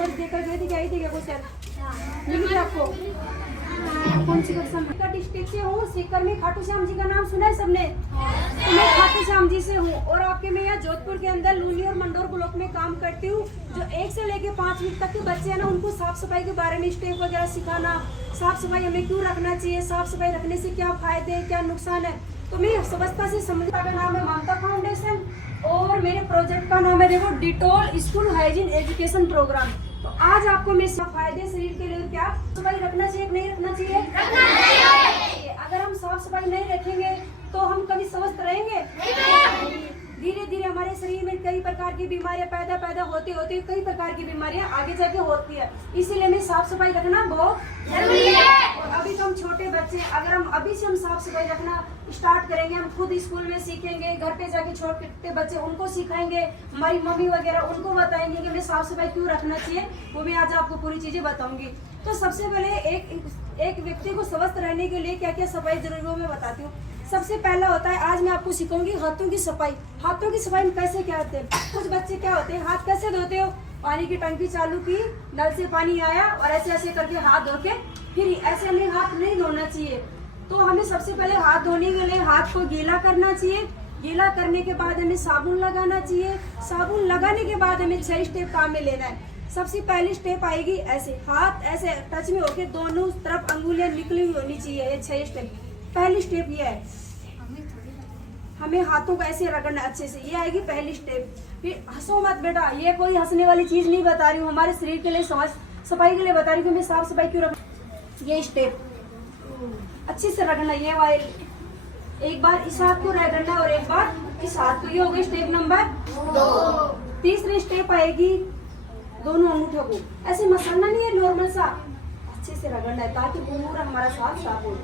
Sir देकर गए थे क्या? आई थी क्या कोई सर? मिली थी आपको? कौन सी कक्षा में? डिस्ट्रिक्ट से हूँ, सीकर में खाटू श्याम जी का नाम सुना है सबने? मैं खाटू श्याम जी से हूँ और आपके मैं यहाँ जोधपुर के अंदर लूनी और मंडोर ब्लॉक में काम करती हूँ। जो 1 से लेके 5वीं तक के बच्चे हैं ना, उनको साफ सफाई के बारे में स्टेप वगैरह सिखाना, साफ सफाई हमें क्यों रखना चाहिए, साफ सफाई रखने से क्या फायदे हैं, क्या नुकसान है, तो मैं समझता से समझता का नाम है ममता फाउंडेशन और मेरे प्रोजेक्ट का नाम है देखो Dettol school hygiene education programme. तो आज आपको मैं फायदे शरीर के लिए क्या सफाई रखना चाहिए कि नहीं रखना चाहिए? रखना चाहिए। अगर हम साफ सफाई नहीं रखेंगे तो हम कभी स्वस्थ रहेंगे? धीरे धीरे हमारे शरीर में कई प्रकार की बीमारियां पैदा होती कई प्रकार की बीमारियां आगे जाके होती है। इसीलिए हमें साफ सफाई रखना बहुत जरूरी है। और अभी तो हम छोटे बच्चे, अगर हम अभी से हम साफ सफाई रखना स्टार्ट करेंगे, हम खुद स्कूल में सीखेंगे, घर पे जाके छोटे बच्चे उनको सिखाएंगे, हमारी मम्मी वगैरह उनको बताएंगे कि हमें साफ सफाई क्यों रखना चाहिए, वो मैं आज आपको पूरी चीजें बताऊंगी। तो सबसे पहले एक व्यक्ति को स्वस्थ रहने के लिए क्या क्या सफाई जरूरी है मैं बताती हूँ। सबसे पहला होता है, आज मैं आपको सिखाऊंगी हाथों की सफाई। हाथों की सफाई में कैसे क्या होते हैं? कुछ बच्चे क्या होते हैं, हाथ कैसे धोते हो? पानी की टंकी चालू की, नल से पानी आया और ऐसे ऐसे करके हाथ धो के फिर ऐसे हमें हाथ नहीं धोना चाहिए। तो हमें सबसे पहले हाथ धोने के लिए हाथ को गीला करना चाहिए। गीला करने के बाद हमें साबुन लगाना चाहिए। साबुन लगाने के बाद हमें 6 स्टेप काम में लेना है। सबसे पहली स्टेप आएगी ऐसे, हाथ ऐसे टच में होके दोनों तरफ अंगुलियां निकली हुई होनी चाहिए। ये 6 स्टेप, पहली स्टेप ये है। हमें हाथों को ऐसे रगड़ना अच्छे से, ये आएगी पहली स्टेप। फिर हंसो मत बेटा, ये कोई हंसने वाली चीज नहीं बता रही हूँ, हमारे शरीर के लिए सफाई के लिए बता रही हूँ कि हमें साफ सफाई क्यों रखना। ये स्टेप अच्छे से रगड़ना, ये वाले एक बार इस हाथ को रगड़ना और एक बार इस हाथ को। ये हो गई स्टेप नंबर 2। तीसरी स्टेप आएगी दोनों अंगूठों को ऐसे मसलना नहीं है, नॉर्मल सा अच्छे से रगड़ना है ताकि पूरा हमारा साफ हो।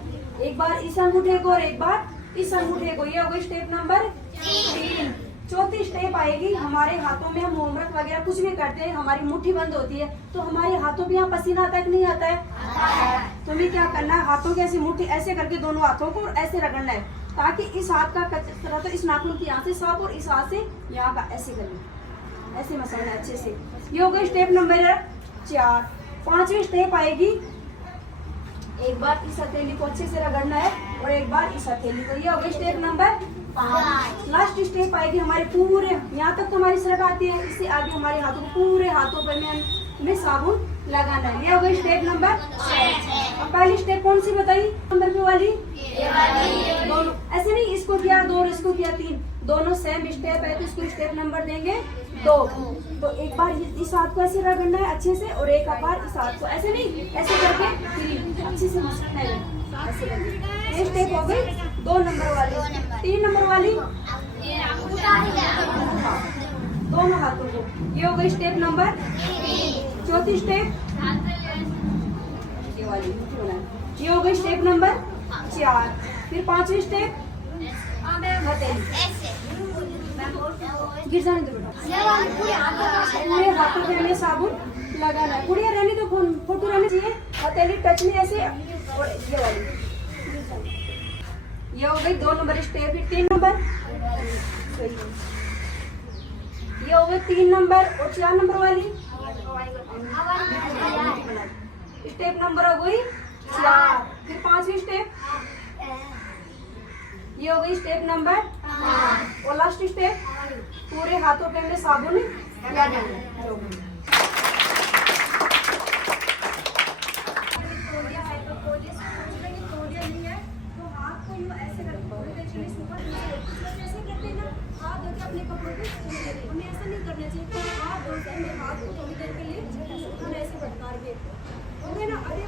एक बार इस अंगूठे को और एक बार इस अंगूठे को। ये हो गई स्टेप नंबर 3। चौथी स्टेप आएगी, हमारे हाथों में हम होमवर्क वगैरह कुछ भी करते हैं, हमारी मुट्ठी बंद होती है तो हमारे हाथों पे यहाँ पसीना आता है कि नहीं आता है? तो हमें क्या करना है, हाथों की ऐसी मुट्ठी ऐसे करके दोनों हाथों को ऐसे रगड़ना है ताकि इस हाथ का कचरा तो इस नाखून की यहाँ से साफ और इस हाथ से यहाँ का ऐसे करना, ऐसे मसलना अच्छे से। ये हो गई स्टेप नंबर 4। 5वीं स्टेप आएगी, एक बार इस हथेली को अच्छे से रगड़ना है और एक बार इस हथेली को। ये हो गई स्टेप नंबर 5। लास्ट स्टेप आएगी हमारे पूरे यहाँ तक तो हमारी सड़क आती है, इससे आगे हमारे हाथों को पूरे हाथों पर में साबुन लगाना है। ये हो गई स्टेप नंबर 6। अब पहली स्टेप कौन सी बताई? नंबर पे वाली दोनों ऐसे नहीं, इसको किया 2 और इसको किया 3, दोनों सेम स्टेप है तो इसको स्टेप नंबर देंगे 2। तो एक बार इस हाथ को ऐसे रगड़ना है अच्छे से और एक बार इस हाथ को ऐसे नहीं, ऐसे करके फिर अच्छे से मसलना है ऐसे करके। ये स्टेप हो गई 2 नंबर वाली। 3 नंबर वाली दोनों हाथों को। ये हो गई स्टेप नंबर 3। चौथी स्टेप ये वाली, ये हो गई स्टेप नंबर 4। फिर 5वीं स्टेप गिर जाने दो बेटा, पूरे हाथों पे हमें साबुन लगाना है। कुड़िया रहने तो फोटो रहनी चाहिए, हथेली टच में ऐसे। और ये वाली, ये हो गई 2 नंबर स्टेप। फिर 3 नंबर, ये हो गई 3 नंबर और 4 नंबर वाली स्टेप नंबर हो गई 4। फिर 5वीं स्टेप, ये हो गई स्टेप नंबर 5 और लास्ट स्टेप पूरे हाथों पे हमने साबुन लगाना है। अपने कपड़ों को हमें ऐसा नहीं करना चाहिए, हाथ धोते हैं हाथ को थोड़ी देर के लिए ऐसे भटका के हो गए ना। अरे